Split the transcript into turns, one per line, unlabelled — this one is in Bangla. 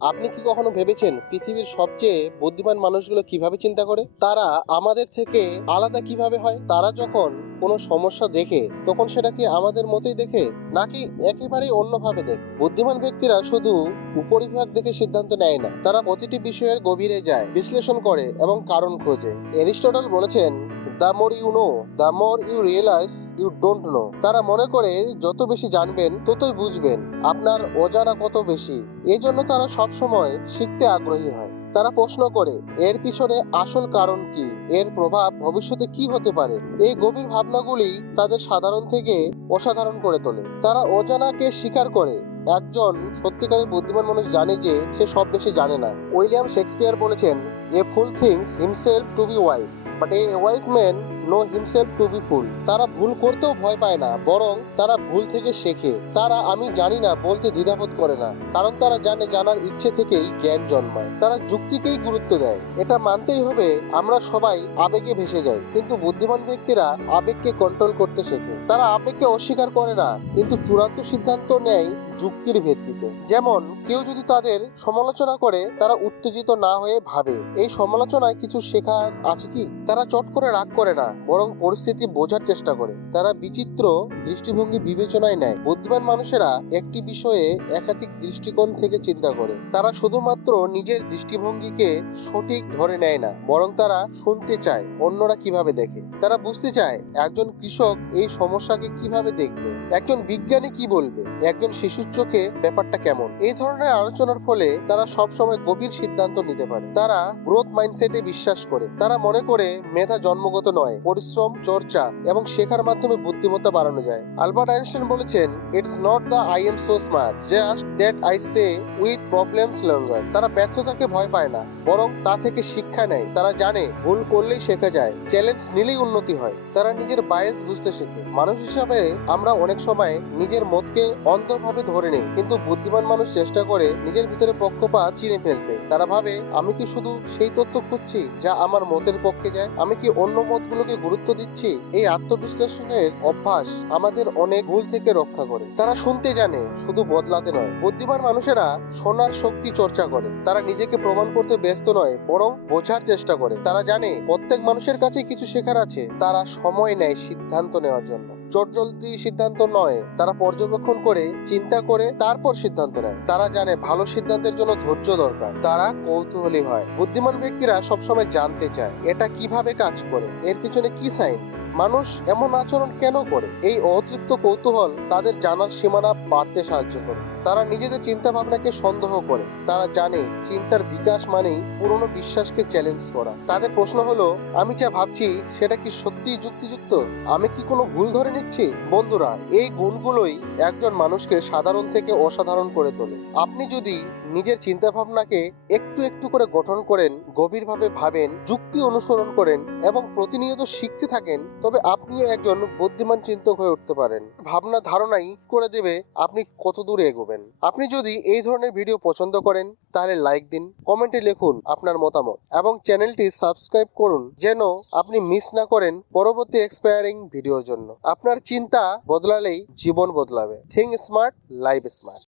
আপনি কি কখনো ভেবেছেন পৃথিবীর সবচেয়ে বুদ্ধিমান মানুষগুলো কীভাবে চিন্তা করে? তারা আমাদের থেকে আলাদা কীভাবে হয়? তারা যখন কোনো সমস্যা দেখে, তখন সেটা কি আমাদের মতোই দেখে? নাকি একেবারেই অন্যভাবে দেখে? বুদ্ধিমান ব্যক্তিরা শুধু উপরিভাগ দেখে সিদ্ধান্ত নেয় না। তারা প্রতিটি বিষয়ের গভীরে যায়, বিশ্লেষণ করে এবং কারণ খোঁজে। এরিস্টটল বলেছেন the more you know the more you realise, you don't know. তারা মনে করে যত বেশি জানবেন, ততই বুঝবেন আপনার অজানা কত বেশি। এই জন্য তারা সব সময় শিখতে আগ্রহী হয়। তারা প্রশ্ন করে, এর পিছনে আসল কারণ কি? এর প্রভাব ভবিষ্যতে কি হতে পারে? এই গভীর ভাবনাগুলি তাদের সাধারণ থেকে অসাধারণ করে তোলে। তারা অজানাকে স্বীকার করে। একজন সত্যিকারের বুদ্ধিমান মানুষ জানে যে সে সব বেশি জানে না। উইলিয়াম শেক্সপিয়ার বলেছেন a fool thinks himself to be wise but a wise man know himself to be fool তারা ভুল করতেও ভয় পায় না, বরং তারা ভুল থেকে শেখে। তারা, আমি জানি না, বলতে দ্বিধাবোধ করে না। কারণ তারা জানে, জানার ইচ্ছে থেকেই জ্ঞান জন্মায়। তারা যুক্তিকেই গুরুত্ব দেয়। এটা মানতেই হবে, আমরা সবাই আবেগে ভেসে যাই। কিন্তু বুদ্ধিমান ব্যক্তিরা আবেগকে কন্ট্রোল করতে শেখে। তারা আবেগকে অস্বীকার করে না, কিন্তু চূড়ান্ত সিদ্ধান্ত নেয় যুক্তির ভিত্তিতে। যেমন, কেউ যদি তাদের সমালোচনা করে, তারা উত্তেজিত না হয়ে ভাবে। এই সমালোচনায় কিছু শেখা আছে কি? তারা চট করে রাগ করে না, বরং পরিস্থিতি বোঝার চেষ্টা করে। তারা বিচিত্র দৃষ্টিভঙ্গি বিবেচনায় নেয়। বুদ্ধিমান মানুষেরা একটি বিষয়ে একাধিক দৃষ্টিকোণ থেকে চিন্তা করে। তারা শুধুমাত্র নিজের দৃষ্টিভঙ্গিকে সঠিক ধরে নেয় না, বরং তারা শুনতে চায়, অন্যরা কীভাবে দেখে। তারা বুঝতে চায়, একজন কৃষক এই সমস্যাকে কীভাবে দেখবে? একজন বিজ্ঞানী কি বলবে? একজন শিশুর চোখে ব্যাপারটা কেমন? এই ধরনের আলোচনার ফলে তারা সবসময় গভীর সিদ্ধান্ত নিতে পারে। তারা গ্রোথ মাইন্ডসেটে বিশ্বাস করে। তারা মনে করে মেধা জন্মগত নয়, পরিশ্রম, চর্চা এবং শেখার মাধ্যমে বুদ্ধিমত্তা বাড়ানো যায়। আলবার্ট আইনস্টাইন বলেছেন it's not the I'm so smart just that I stay with problems longer তারা ব্যর্থতাকে ভয় পায় না, বরং তা থেকে শিক্ষা নেয়। তারা জানে, ভুল করলেই শেখা যায় চ্যালেঞ্জ নিলেই উন্নতি হয়। তারা নিজের বায়াস বুঝতে শেখে। মানুষ হিসাবে আমরা অনেক সময় নিজের মতকে অন্ধভাবে ধরে নেই, কিন্তু বুদ্ধিমান মানুষ চেষ্টা করে নিজের ভিতরে পক্ষপাত চিনে ফেলতে। তারা ভাবে, আমি কি শুধু সেই তথ্য খুঁজছি যা আমার মতের পক্ষে যায়। আমি কি অন্য মতগুলোকে গুরুত্ব দিচ্ছি? এই আত্মবিশ্লেষণের অভ্যাস আমাদের অনেক ভুল থেকে রক্ষা করে। তারা শুনতে জানে, শুধু বদলাতে নয়। বুদ্ধিমান মানুষেরা শোনার শক্তি চর্চা করে। তারা নিজেকে প্রমাণ করতে ব্যস্ত নয়, বরং বোঝার চেষ্টা করে। তারা জানে, প্রত্যেক মানুষের কাছে কিছু শেখার আছে। তারা সময় নেয় সিদ্ধান্ত নেওয়ার জন্য। চটজলদি সিদ্ধান্ত নয়। তারা পর্যবেক্ষণ করে, চিন্তা করে, তারপর সিদ্ধান্ত নেয়। তারা জানে ভালো সিদ্ধান্তের জন্য ধৈর্য দরকার। তারা কৌতূহলী হয়। বুদ্ধিমান ব্যক্তিরা সবসময় জানতে চায়, এটা কীভাবে কাজ করে? এর পিছনে কি সায়েন্স? মানুষ এমন আচরণ কেন করে? এই অতৃপ্ত কৌতূহল তাদের জানার সীমানা বাড়তে সাহায্য করে। তারা নিজেদের চিন্তা ভাবনাকে সন্দেহ করে। তারা জানে চিন্তার বিকাশ মানেই পুরনো বিশ্বাসকে চ্যালেঞ্জ করা। তাদের প্রশ্ন হলো, আমি যা ভাবছি সেটা কি সত্যি যুক্তিযুক্ত? আমি কি কোনো ভুল ধরে নিচ্ছি? বন্ধুরা, এই গুণগুলোই একজন মানুষকে সাধারণ থেকে অসাধারণ করে তোলে। আপনি যদি নিজের চিন্তা ভাবনাকে একটু একটু করে গঠন করেন, গভীরভাবে ভাবেন, যুক্তি অনুসরণ করেন এবং প্রতিনিয়ত শিখতে থাকেন, তবে আপনিও একজন বুদ্ধিমান চিন্তক হয়ে উঠতে পারেন। ভাবনা ধারণাই করে দেবে আপনি কত দূরে এগোবেন। আপনি যদি এই ধরনের ভিডিও পছন্দ করেন, তাহলে লাইক দিন, কমেন্টে লিখুন আপনার মতামত এবং চ্যানেলটি সাবস্ক্রাইব করুন যেন আপনি মিস না করেন পরবর্তী এক্সপায়ারিং ভিডিওর জন্য। আপনার চিন্তা বদলালেই জীবন বদলাবে। Think smart life smart